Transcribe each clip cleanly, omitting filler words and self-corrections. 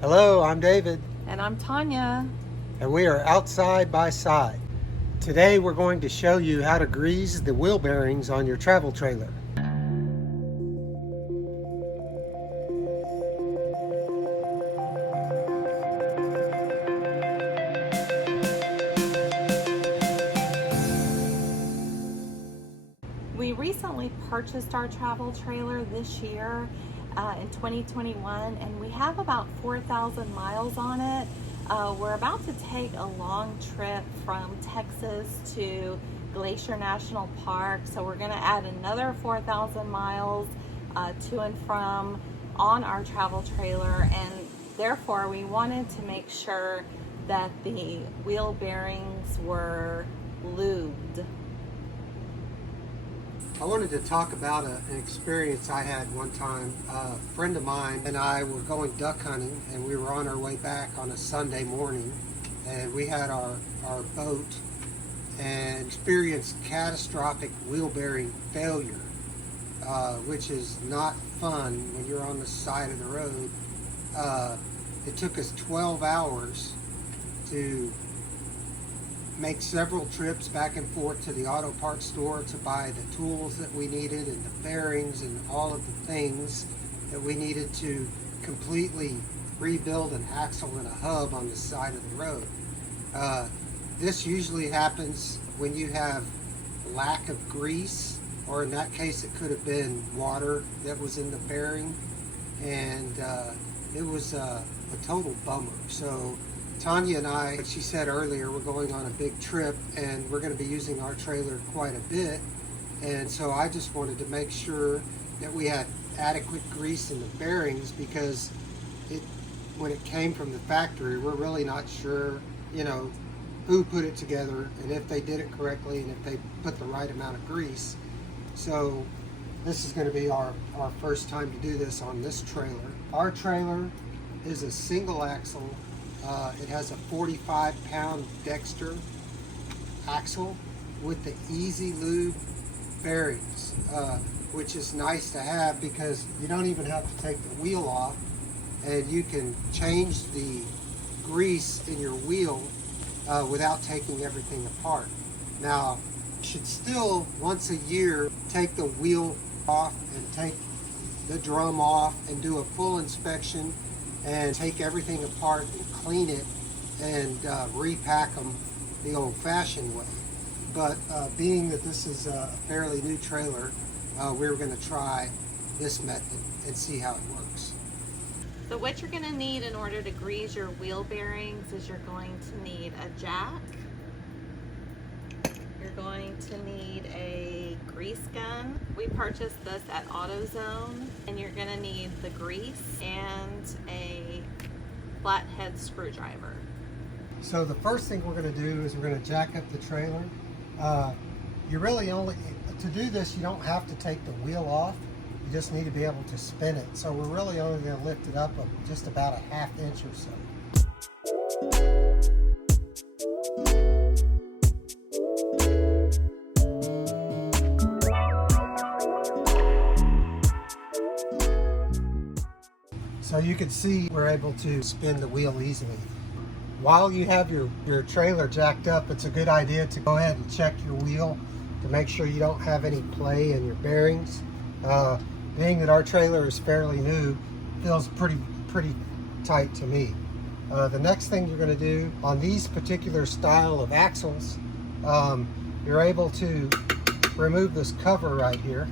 Hello, I'm David. And I'm Tanya. And we are outside by side. Today we're going to show you how to grease the wheel bearings on your travel trailer. We recently purchased our travel trailer this year in 2021, and we have about 4,000 miles on it. We're about to take a long trip from Texas to Glacier National Park, so we're going to add another 4,000 miles to and from on our travel trailer, and therefore we wanted to make sure that the wheel bearings were lubed. I wanted to talk about an experience I had one time. A friend of mine and I were going duck hunting, and we were on our way back on a Sunday morning, and we had our boat and experienced catastrophic wheel bearing failure, which is not fun when you're on the side of the road. It took us 12 hours to make several trips back and forth to the auto parts store to buy the tools that we needed and the bearings and all of the things that we needed to completely rebuild an axle and a hub on the side of the road. This usually happens when you have lack of grease, or in that case it could have been water that was in the bearing, and it was a total bummer. So Tanya and I, like she said earlier, we're going on a big trip and we're going to be using our trailer quite a bit, and so I just wanted to make sure that we had adequate grease in the bearings, because when it came from the factory, we're really not sure, who put it together and if they did it correctly and if they put the right amount of grease. So this is going to be our first time to do this on this trailer. Our trailer is a single axle. It has a 45-pound Dexter axle with the Easy Lube bearings, which is nice to have because you don't even have to take the wheel off, and you can change the grease in your wheel without taking everything apart. Now, you should still once a year take the wheel off and take the drum off and do a full inspection and take everything apart and clean it and repack them the old-fashioned way. But being that this is a fairly new trailer, we're going to try this method and see how it works. So what you're going to need in order to grease your wheel bearings is you're going to need a jack, you're going to need a grease gun. We purchased this at AutoZone, and you're going to need the grease and a flathead screwdriver. So the first thing we're going to do is we're going to jack up the trailer. You really only, to do this, you don't have to take the wheel off. You just need to be able to spin it. So we're really only going to lift it up just about a ½ inch or so. So you can see we're able to spin the wheel easily. While you have your trailer jacked up, it's a good idea to go ahead and check your wheel to make sure you don't have any play in your bearings. Being that our trailer is fairly new, feels pretty tight to me. The next thing you're going to do on these particular style of axles, you're able to remove this cover right here.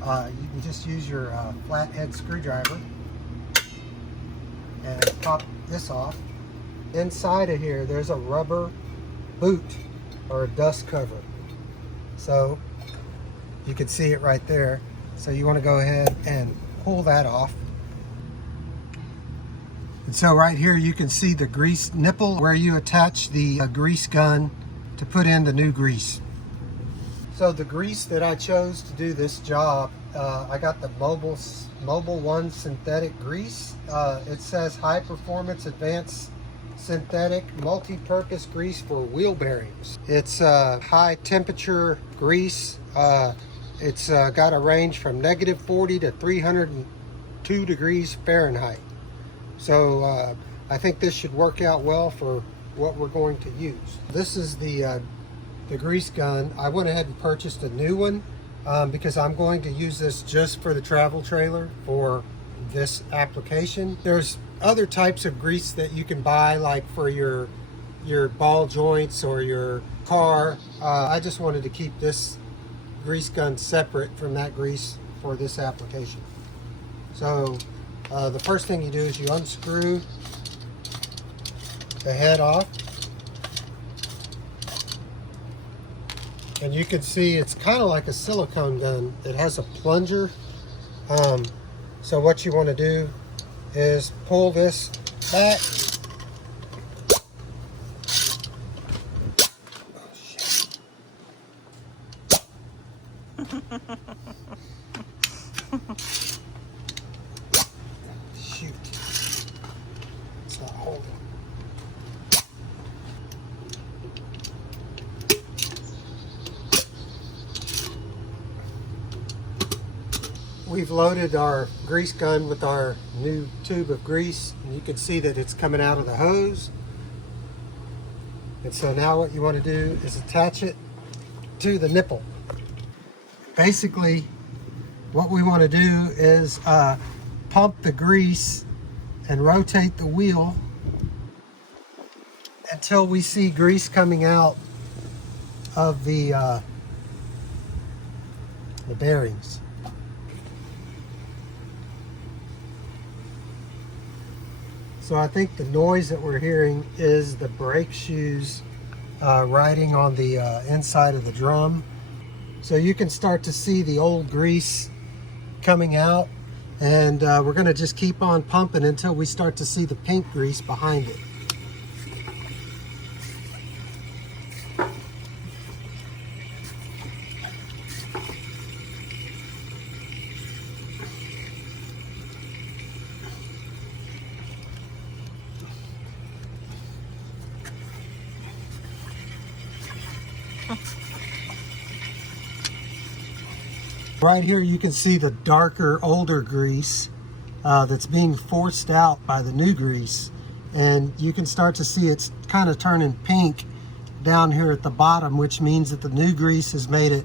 You can just use your flathead screwdriver and pop this off. Inside of here, there's a rubber boot or a dust cover. So you can see it right there. So you want to go ahead and pull that off. And so right here you can see the grease nipple where you attach the grease gun to put in the new grease. So the grease that I chose to do this job, I got the Mobile One synthetic grease. It says high performance advanced synthetic multi-purpose grease for wheel bearings. It's high temperature grease. It's got a range from -40 to 302 degrees Fahrenheit. So I think this should work out well for what we're going to use. This is the grease gun. I went ahead and purchased a new one because I'm going to use this just for the travel trailer for this application. There's other types of grease that you can buy, like for your ball joints or your car. I just wanted to keep this grease gun separate from that grease for this application. So the first thing you do is you unscrew the head off, and you can see it's kind of like a silicone gun. It has a plunger. So what you want to do is pull this back. Oh, shit. Shoot. It's not holding. We've loaded our grease gun with our new tube of grease, and you can see that it's coming out of the hose. And so now what you want to do is attach it to the nipple. Basically, what we want to do is pump the grease and rotate the wheel until we see grease coming out of the bearings. So I think the noise that we're hearing is the brake shoes riding on the inside of the drum. So you can start to see the old grease coming out, and we're going to just keep on pumping until we start to see the pink grease behind it. Right here you can see the darker, older grease that's being forced out by the new grease. And you can start to see it's kind of turning pink down here at the bottom, which means that the new grease has made it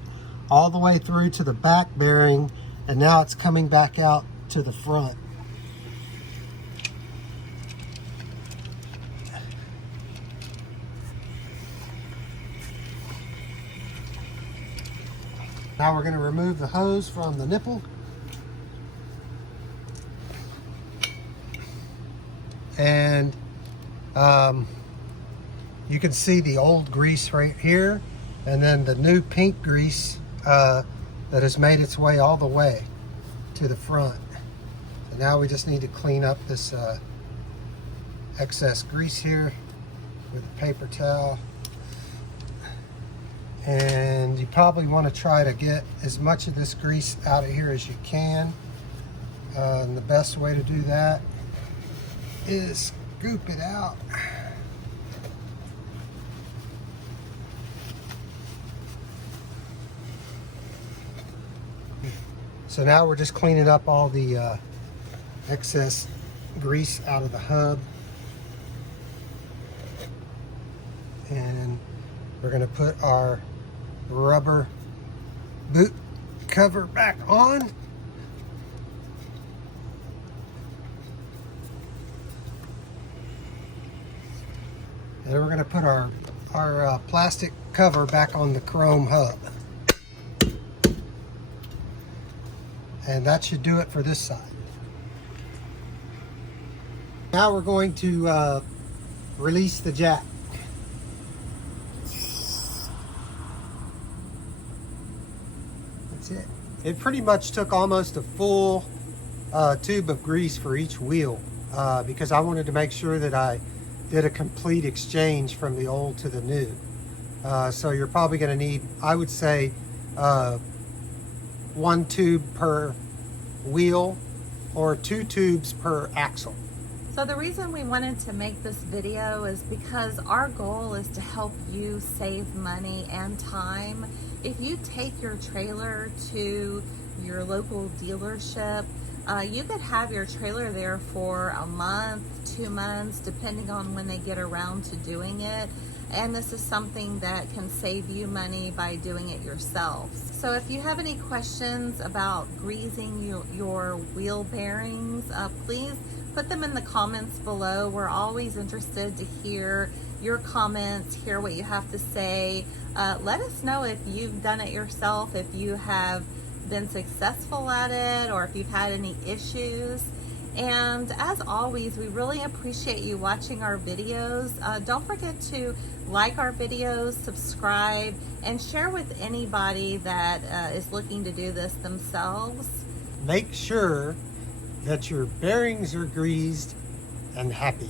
all the way through to the back bearing, and now it's coming back out to the front. Now we're going to remove the hose from the nipple. And you can see the old grease right here, and then the new pink grease that has made its way all the way to the front. So now we just need to clean up this excess grease here with a paper towel. And you probably want to try to get as much of this grease out of here as you can. And the best way to do that is scoop it out. So now we're just cleaning up all the excess grease out of the hub. And we're going to put our rubber boot cover back on. And we're going to put our plastic cover back on the chrome hub. And that should do it for this side. Now we're going to release the jack. That's it. It pretty much took almost a full tube of grease for each wheel because I wanted to make sure that I did a complete exchange from the old to the new. So you're probably going to need, I would say, 1 tube per wheel or 2 tubes per axle. So the reason we wanted to make this video is because our goal is to help you save money and time. If you take your trailer to your local dealership, You could have your trailer there for a month, 2 months, depending on when they get around to doing it. And this is something that can save you money by doing it yourself. So if you have any questions about greasing your wheel bearings, please put them in the comments below. We're always interested to hear your comments, hear what you have to say. Let us know if you've done it yourself, if you have been successful at it, or if you've had any issues. And as always, we really appreciate you watching our videos. Don't forget to like our videos, subscribe, and share with anybody that is looking to do this themselves. Make sure that your bearings are greased and happy.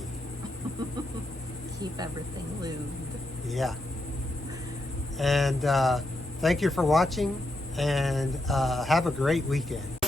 Keep everything lubed. Yeah. And thank you for watching, and have a great weekend.